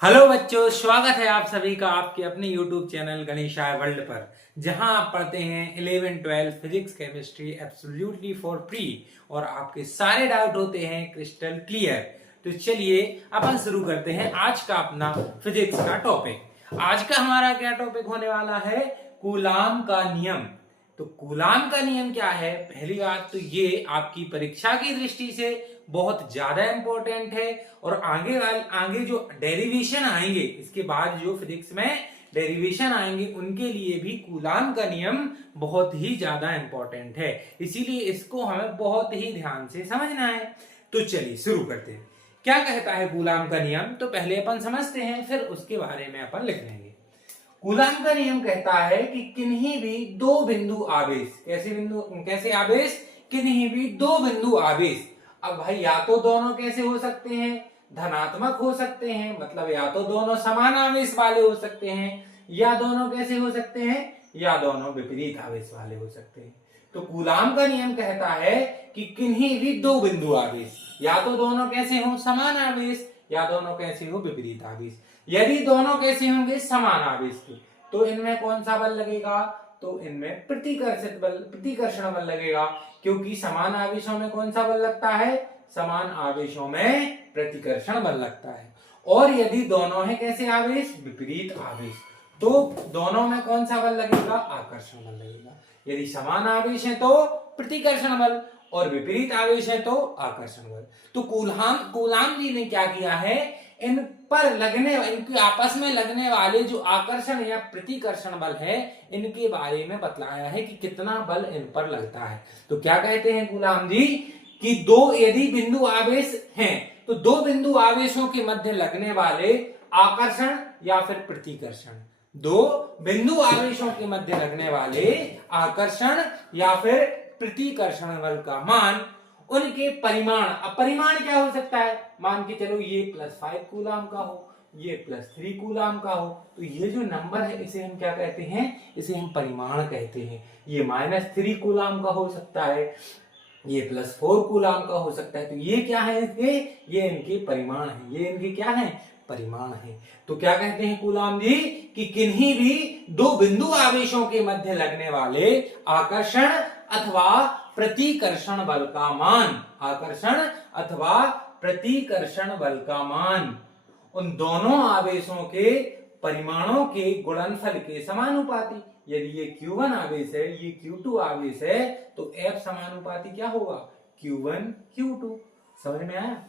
Hello बच्चों, स्वागत है आप सभी का आपके अपने YouTube चैनल गणेशाय वर्ल्ड पर, जहां आप पढ़ते हैं 11 12 physics chemistry absolutely for free और आपके सारे डाउट होते हैं क्रिस्टल क्लियर। तो चलिए अपन शुरू करते हैं आज का अपना फिजिक्स का टॉपिक। आज का हमारा क्या टॉपिक होने वाला है? कूलाम का नियम। तो कूलाम का नियम क्या है? पहली बात तो ये आपकी परीक्षा की दृष्टि से बहुत ज्यादा इंपॉर्टेंट है और आगे जो डेरिवेशन आएंगे, इसके बाद जो फिजिक्स में डेरिवेशन आएंगे उनके लिए भी कूलाम का नियम बहुत ही ज्यादा इंपॉर्टेंट है। इसीलिए इसको हमें बहुत ही ध्यान से समझना है। तो चलिए शुरू करते हैं। क्या कहता है कूलाम का नियम? तो पहले अपन समझते हैं, फिर उसके बारे में अपन लिख लेंगे। कूलाम का नियम कहता है कि किन्हीं भी दो बिंदु आवेश, कैसे आवेश? किन्हीं भी दो बिंदु आवेश। अब भाई या तो दोनों कैसे हो सकते हैं? धनात्मक हो सकते हैं, मतलब या तो दोनों समान आवेश वाले हो सकते हैं, या दोनों कैसे हो सकते हैं? या दोनों विपरीत आवेश वाले हो सकते हैं। तो कूलाम का नियम कहता है कि किन्हीं भी दो बिंदु आवेश, या तो दोनों कैसे हो? समान आवेश, या दोनों कैसे हो? विपरीत आवेश। यदि दोनों कैसे होंगे? समान आवेश के, तो इनमें कौन सा बल लगेगा? तो इनमें प्रतिकर्षण बल लगेगा, क्योंकि समान आवेशों में कौन सा बल लगता है? समान आवेशों में प्रतिकर्षण बल लगता है। और यदि दोनों है कैसे आवेश? विपरीत आवेश, तो दोनों में कौन सा बल लगेगा? आकर्षण बल लगेगा। यदि समान आवेश है तो प्रतिकर्षण बल, और विपरीत आवेश है तो आकर्षण बल। तो कूलाम जी ने क्या किया है? इनके आपस में लगने वाले जो आकर्षण या प्रतिकर्षण बल है, इनके बारे में बतलाया है कि कितना बल इन पर लगता है। तो क्या कहते हैं कूलाम जी कि यदि बिंदु आवेश हैं तो दो बिंदु आवेशों के मध्य लगने वाले आकर्षण या फिर प्रतिकर्षण, दो बिंदु आवेशों के मध्य लगने वाले आकर्षण या फिर प्रतिकर्षण बल का मान, उनके परिमाण। अब परिमाण क्या हो सकता है? मान के चलो ये +5 कूलाम का हो, ये +3 कूलाम का हो, तो ये जो नंबर है इसे हम क्या कहते हैं? इसे हम परिमाण कहते हैं। ये -3 कूलाम का हो सकता है, ये +4 कूलाम का हो सकता है। तो ये क्या है? ये इनके परिमाण है। ये इनके क्या है? परिमाण है। तो क्या कहते हैं कूलाम जी कि किन्हीं भी दो बिंदु आवेशों के मध्य लगने वाले आकर्षण अथवा प्रतिकर्षण बल का मान, आकर्षण अथवा प्रतिकर्षण बल का मान उन दोनों आवेशों के परिमाणों के गुणनफल के समानुपाती। यदि ये Q1 आवेश है, ये Q2 आवेश है, तो F समानुपाती क्या होगा? Q1 Q2। समझ में आया?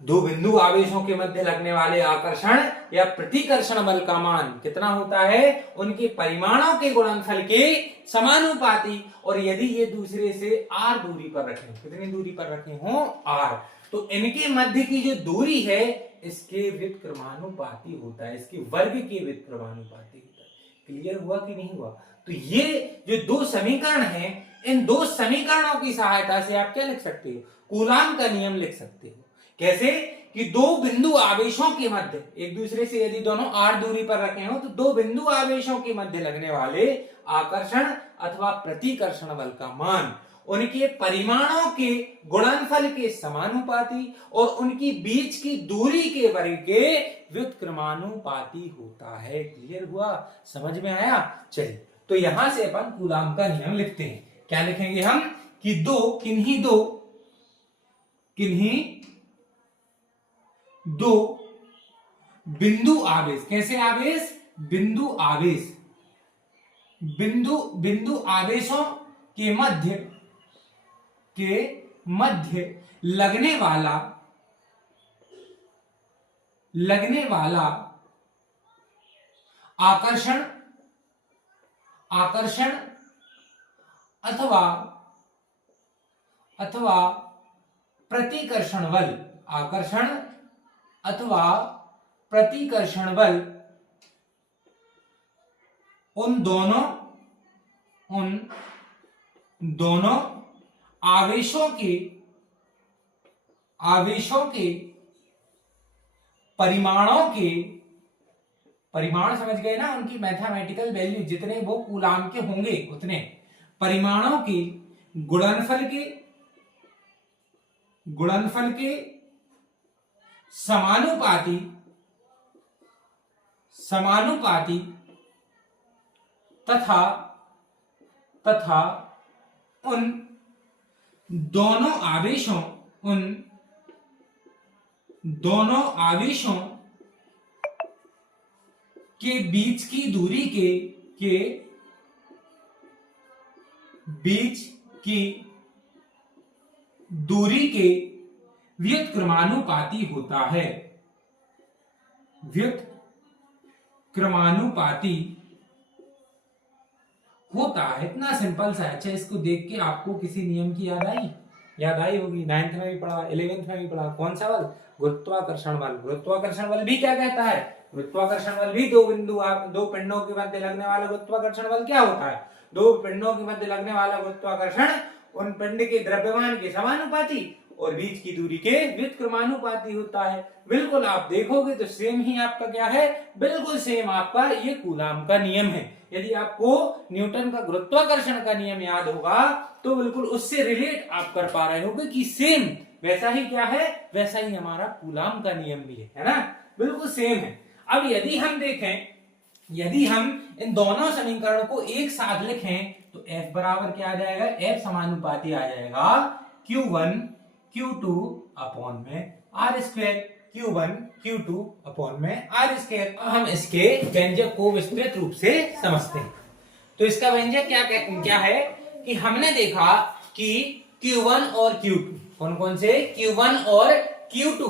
दो बिंदु आवेशों के मध्य लगने वाले आकर्षण या प्रतिकर्षण बल का मान कितना होता है? उनके परिमाणों के गुणनफल के समानुपाती। और यदि ये दूसरे से r दूरी पर रखें, कितनी दूरी पर रखे हो? r, तो इनके मध्य की जो दूरी है इसके व्युत्क्रमानुपाती होता है, इसके वर्ग के व्युत्क्रमानुपाती होता है। क्लियर हुआ कि नहीं हुआ? तो ये जो दो समीकरण हैं, इन दो समीकरणों की सहायता से आप क्या लिख सकते हो? कूलाम का नियम लिख सकते हो। कैसे? कि दो बिंदु आवेशों के मध्य, एक दूसरे से यदि दोनों r दूरी पर रखे हो, तो दो बिंदु आवेशों के मध्य लगने वाले आकर्षण अथवा प्रतिकर्षण बल का मान उनके परिमाणों के गुणनफल के समानुपाती और उनकी बीच की दूरी के वर्ग के व्युत्क्रमानुपाती होता है। क्लियर हुआ? समझ में आया? चलिए, तो यहां से अपन कूलाम का नियम लिखते हैं। क्या लिखेंगे हम? कि किन्हीं दो बिंदु आवेश, कैसे आवेश? बिंदु आवेश, बिंदु आवेशों के मध्य लगने वाला आकर्षण अथवा प्रतिकर्षण बल, आकर्षण अथवा प्रतिकर्षण बल उन दोनों आवेशों के परिमाण समझ गए ना? उनकी मैथमेटिकल वैल्यू जितने वो कूलाम के होंगे उतने परिमाणों के गुणनफल के समानुपाती समानुपाती तथा तथा उन दोनों आवेशों के बीच की दूरी के बीच की दूरी के व्युत्क्रमानुपाती होता है। व्युत्क्रमानुपाती होता है। इतना सिंपल सा है। अच्छा, इसको देख के आपको किसी नियम की याद आई होगी। 9th में भी पढ़ा, 11th में भी पढ़ा। कौन सा बल? गुरुत्वाकर्षण बल। गुरुत्वाकर्षण बल भी क्या कहता है? गुरुत्वाकर्षण बल भी दो पिंडों के मध्य लगने वाला गुरुत्वाकर्षण बल क्या होता है? दो पिंडों के मध्य लगने वाला गुरुत्वाकर्षण उन पिंड के द्रव्यमान के समानुपाती और बीच की दूरी के व्युत्क्रमानुपाती होता है। बिल्कुल आप देखोगे तो सेम ही आपका क्या है? बिल्कुल सेम आपका ये कूलाम का नियम है। यदि आपको न्यूटन का गुरुत्वाकर्षण का नियम याद होगा तो बिल्कुल उससे रिलेट आप कर पा रहे होगे कि सेम वैसा ही क्या है, वैसा ही हमारा कूलाम का नियम भी है ना? बिल्कुल सेम है। अब यदि हम देखें, यदि हम इन दोनों समीकरणों को एक साथ लिखें तो F बराबर क्या आ जाएगा? F समानुपाती आ जाएगा Q1 Q2 अपॉन में R square. Q1 Q2 upon में R स्क्वायर। हम इसके व्यंजक को विस्तृत रूप से समझते हैं। तो इसका व्यंजक क्या है कि हमने देखा कि Q1 और Q2 कौन कौन से? Q1 और Q2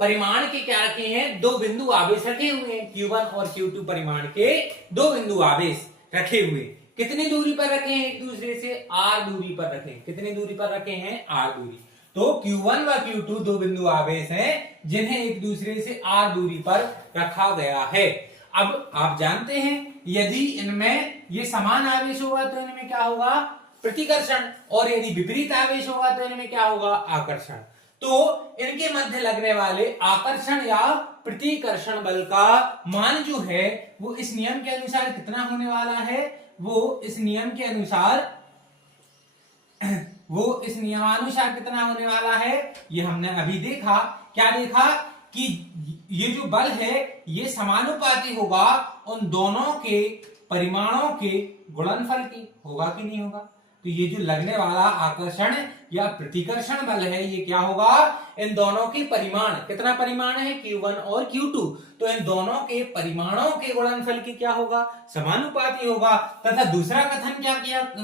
परिमाण के क्या रखे हैं? दो बिंदु आवेश रखे हुए हैं। Q1 और Q2 परिमाण के दो बिंदु आवेश रखे हुए। कितनी दूरी पर रखे हैं? एक दूसरे से R दूरी पर रखे हैं। कितनी दूरी पर रखे हैं? R दूरी। तो Q1 व Q2 दो बिंदु आवेश हैं जिन्हें एक दूसरे से R दूरी पर रखा गया है। अब आप जानते हैं यदि इनमें ये समान आवेश होगा तो इनमें क्या होगा? प्रतिकर्षण। और यदि विपरीत आवेश होगा तो इनमें क्या होगा? आकर्षण। तो इनके मध्य लगने वाले आकर्षण या प्रतिकर्षण बल का मान जो है वो इस नियम के अनुसार कितना होने वाला है? वो इस नियमानुसार कितना होने वाला है? ये हमने अभी देखा। क्या देखा? कि ये जो बल है ये समानुपाती होगा उन दोनों के परिमाणों के गुणनफल की। होगा कि नहीं होगा? तो ये जो लगने वाला आकर्षण या प्रतिकर्षण बल है ये क्या होगा? इन दोनों के परिमाण, कितना परिमाण है? Q1 और Q2। तो इन दोनों के परिमाणों के गुणनफल की क्या होगा? समानुपाती होगा। तथा दूसरा कथन क्या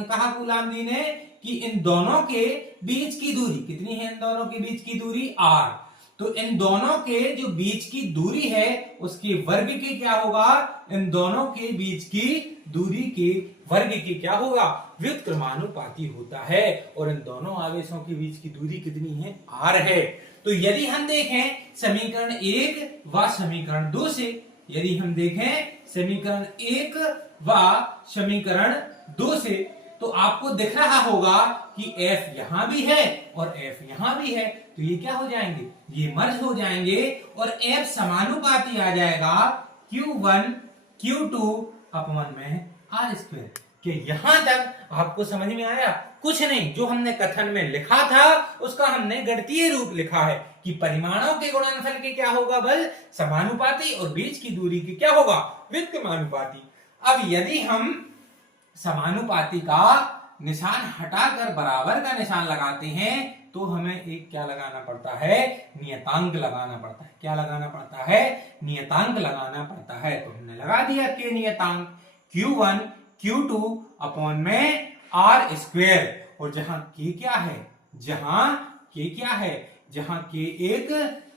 कहा कूलाम जी ने कि इन दोनों के बीच की दूरी कितनी है? इन दोनों के बीच की दूरी R। तो इन दोनों के जो बीच की दूरी है उसके वर्ग के क्या होगा? इन दोनों के बीच की दूरी के वर्ग के क्या होगा? व्युत्क्रमानुपाती होता है। और इन दोनों आवेशों के बीच की दूरी कितनी है? R है। तो यदि हम देखें समीकरण 1 व समीकरण 2 से, यदि हम देखें समीकरण 1 व समीकरण 2 से तो आपको दिख रहा होगा कि F यहां भी है और F यहां भी है। तो ये क्या हो जाएंगे? ये मर्ज हो जाएंगे और F समानुपाती आ जाएगा Q1 Q2 अपॉन में R स्क्वायर। कि यहां तक आपको समझ में आया? कुछ नहीं, जो हमने कथन में लिखा था उसका हमने गणितीय रूप लिखा है कि परिमाणों के गुणनफल के क्या होगा? बल समानुपाती और बीच की दूरी के क्या होगा? व्युत्क्रमानुपाती। अब यदि हम समानुपाती का निशान हटाकर बराबर का निशान लगाते हैं तो हमें एक क्या लगाना पड़ता है? नियतांक लगाना पड़ता है। क्या लगाना पड़ता है? नियतांक लगाना पड़ता है। तो हमने लगा दिया के नियतांक Q1 Q2 अपॉन में R स्क्वायर। और जहां के क्या है? जहां के एक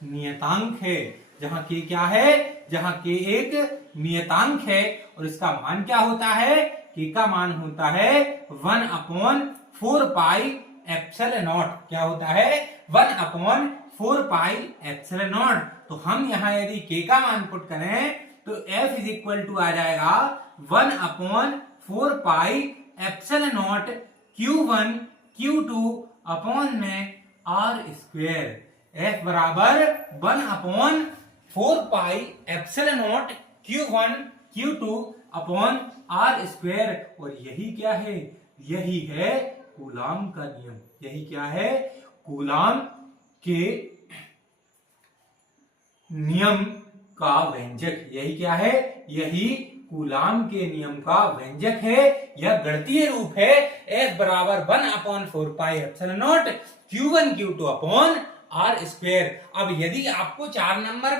नियतांक है। जहां के क्या है? जहां के एक नियतांक है। और इसका मान क्या होता है? के का मान होता है 1/4 पाई एप्सिलॉन नॉट। क्या होता है? 1/4 पाई एप्सिलॉन नॉट। तो हम यहां यदि के का मान पुट करें तो F इज इक्वल टू आ जाएगा 1/4 pi epsilon naught Q1 Q2 upon में R स्क्वायर। F बराबर 1/4 pi epsilon naught Q1 Q2 upon R square. और यही क्या है? यही है कूलाम का नियम। यही क्या है? कूलाम के नियम का व्यंजक। यही क्या है? यही कूलाम के नियम का व्यंजक है, यह गणितीय रूप है। F बराबर 1/4 pi epsilon naught Q1 Q2 upon R square. अब यदि आपको 4 नंबर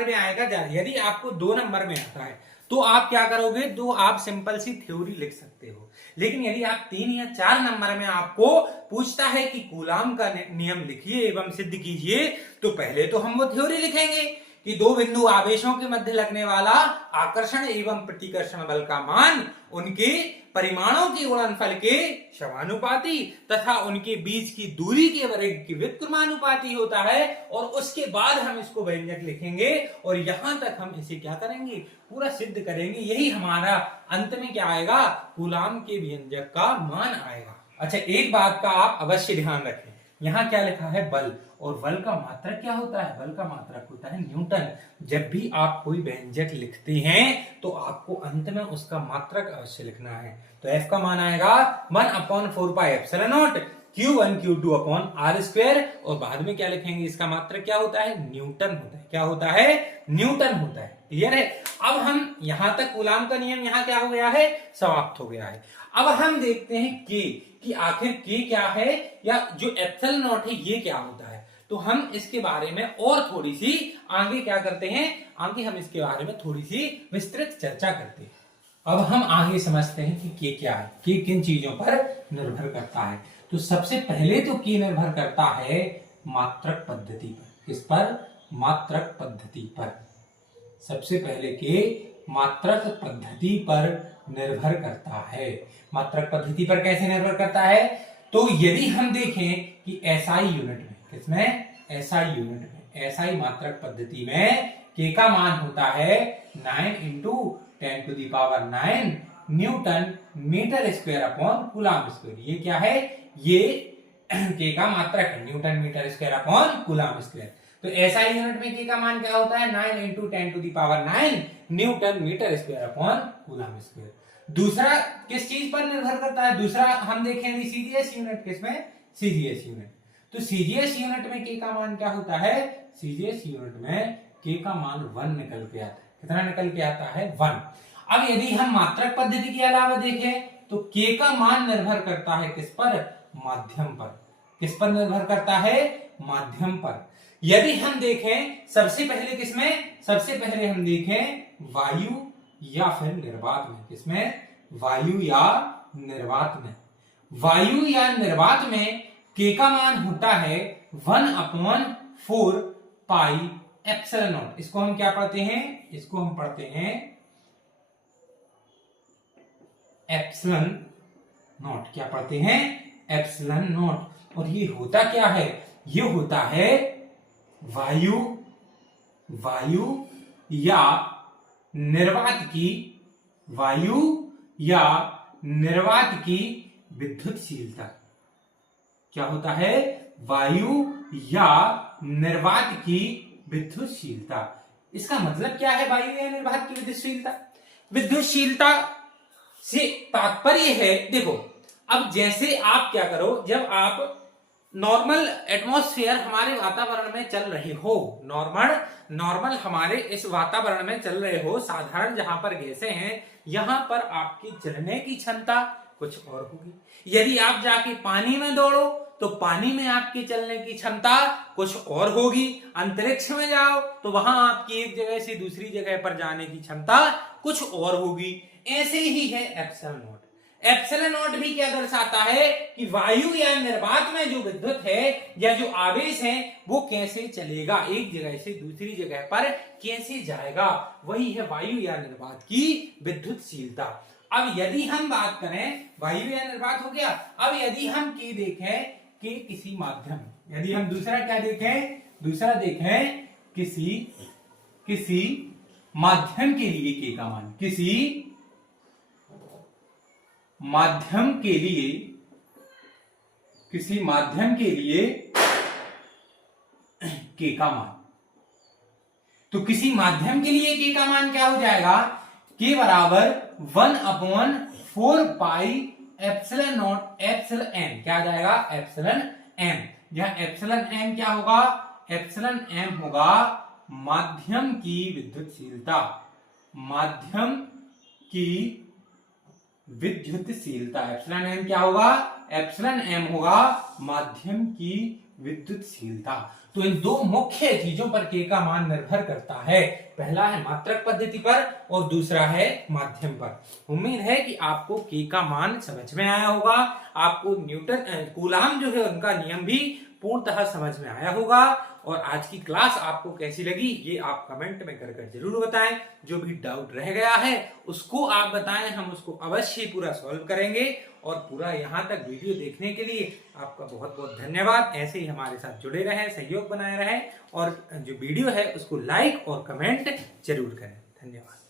में आएगा, यदि आपको 2 नंबर में आता है तो आप क्या करोगे? तो आप सिंपल सी थ्योरी लिख सकते हो। लेकिन यदि आप 3 या 4 नंबर में आपको पूछता है कि कूलाम का नियम लिखिए एवं सिद्ध कीजिए, तो पहले तो हम वो थ्योरी लिखेंगे कि दो बिंदु आवेशों के मध्य लगने वाला आकर्षण एवं प्रतिकर्षण बल का मान उनके परिमाणों के गुणनफल के समानुपाती तथा उनके बीच की दूरी के वर्ग के व्युत्क्रमानुपाती होता है, और उसके बाद हम इसको व्यंजक लिखेंगे और यहां तक हम इसे क्या करेंगे? पूरा सिद्ध करेंगे। यही हमारा अंत में क्या आएगा? कूलाम के व्यंजक का मान आएगा। अच्छा, एक बात का आप अवश्य ध्यान रखें, यहाँ क्या लिखा है? बल। और बल का मात्रक क्या होता है? बल का मात्रक होता है न्यूटन। जब भी आप कोई व्यंजक लिखते हैं तो आपको अंत में उसका मात्रक अवश्य लिखना है। तो F का मान आएगा 1/4 pi epsilon naught Q1 Q2 upon R square, और बाद में क्या लिखेंगे? इसका मात्रक क्या होता है? न्यूटन होता है। क्या होता है? न्यूटन होता है। क्लियर है? अब हम यहां तक कूलाम का नियम यहाँ क्या हो गया है? समाप्त हो गया है। अब हम देखते हैं कि आखिर के क्या है, या जो एप्सिलॉन नॉट है ये क्या होता है। तो हम इसके बारे में और थोड़ी सी आगे क्या करते हैं? आगे हम इसके बारे में थोड़ी सी विस्तृत चर्चा करते हैं। अब हम आगे समझते हैं कि के क्या है, के किन चीजों पर निर्भर करता है। तो सबसे पहले तो के निर्भर करता है मात्रक पद्धति पर। किस पर? मात्रक पद्धति पर। सबसे पहले के मात्रक पद्धति पर निर्भर करता है। मात्रक पद्धति पर कैसे निर्भर करता है? तो यदि हम देखें कि एसआई यूनिट में, किसमें? एसआई यूनिट में, एसआई मात्रक पद्धति में के का मान होता है 9 × 10⁹ newton metre square upon coulomb square. ये क्या है? ये के का मात्रक है, newton metre square upon coulomb square. तो एसआई यूनिट में के का मान क्या होता है? 9 × 10⁹ newton metre square upon coulomb square. दूसरा किस चीज पर निर्भर करता है? दूसरा हम देखेंगे सीजीएस यूनिट। किसमें? CGS unit. तो सीजीएस यूनिट में के का मान क्या होता है? सीजीएस यूनिट में के का मान 1 निकल के आता है। कितना निकल के आता है? 1। अब यदि हम मात्रक पद्धति के अलावा देखें तो के का मान निर्भर करता है किस पर? माध्यम पर। किस पर निर्भर करता है? माध्यम पर। यदि हम देखें सबसे पहले किसमें? सबसे पहले हम देखें वायु या फिर निर्वात में। किसमें? वायु या निर्वात में। वायु या निर्वात में के का मान होता है 1/4 पाई एप्सिलॉन नॉट। इसको हम क्या पढ़ते हैं? इसको हम पढ़ते हैं एप्सिलॉन नॉट। क्या पढ़ते हैं? Epsilon not. और ये होता क्या है? ये होता है वायु या निर्वात की, वायु या निर्वात की विद्युतशीलता। क्या होता है? वायु या निर्वात की विद्युतशीलता। इसका मतलब क्या है? वायु या निर्वात की विद्युतशीलता। विद्युतशीलता से तात्पर्य है, देखो अब जैसे आप क्या करो, जब आप नॉर्मल एटमॉस्फेयर हमारे वातावरण में चल रहे हो, नॉर्मल हमारे इस वातावरण में चल रहे हो, साधारण जहां पर गैसें हैं, यहां पर आपकी चलने की क्षमता कुछ और होगी। यदि आप जाके पानी में दौड़ो तो पानी में आपकी चलने की क्षमता कुछ और होगी। अंतरिक्ष में जाओ तो वहां आपकी एक जगह से दूसरी जगह पर जाने की क्षमता कुछ और होगी। ऐसे ही है एप्सिलॉन नॉट। एप्सिलॉन नॉट भी क्या दर्शाता है कि वायु या निर्वात में जो विद्युत है या जो आवेश है वो कैसे चलेगा, एक जगह से दूसरी जगह पर कैसे जाएगा, वही है वायु या निर्वात की विद्युतशीलता। अब यदि हम बात करें, वायु या निर्वात हो गया। अब यदि हम के देखें कि किसी माध्यम, यदि हम दूसरा क्या देखें, दूसरा देखें किसी माध्यम के लिए के का मान, किसी माध्यम के लिए, किसी माध्यम के लिए के का मान, तो किसी माध्यम के लिए के का मान क्या हो जाएगा? के बराबर 1/4 pi epsilon naught epsilon M. क्या आ जाएगा? Epsilon M. यह एप्सिलॉन एम क्या होगा? एप्सिलॉन एम होगा माध्यम की विद्युतशीलता, माध्यम की विद्युतशीलता। एप्सिलॉन एम क्या होगा? एप्सिलॉन एम होगा माध्यम की विद्युतशीलता। तो इन दो मुख्य चीजों पर के का मान निर्भर करता है, पहला है मात्रक पद्धति पर और दूसरा है माध्यम पर। उम्मीद है कि आपको के का मान समझ में आया होगा, आपको न्यूटन कूलाम जो है उनका नियम भी पूर्णतः समझ में आया होगा। और आज की क्लास आपको कैसी लगी ये आप कमेंट में कर जरूर बताएं। जो भी डाउट रह गया है उसको आप बताएं, हम उसको अवश्य पूरा सॉल्व करेंगे। और पूरा यहाँ तक वीडियो देखने के लिए आपका बहुत बहुत धन्यवाद। ऐसे ही हमारे साथ जुड़े रहें, सहयोग बनाए रहें और जो वीडियो है उसको लाइक और कमेंट जरूर करें। धन्यवाद।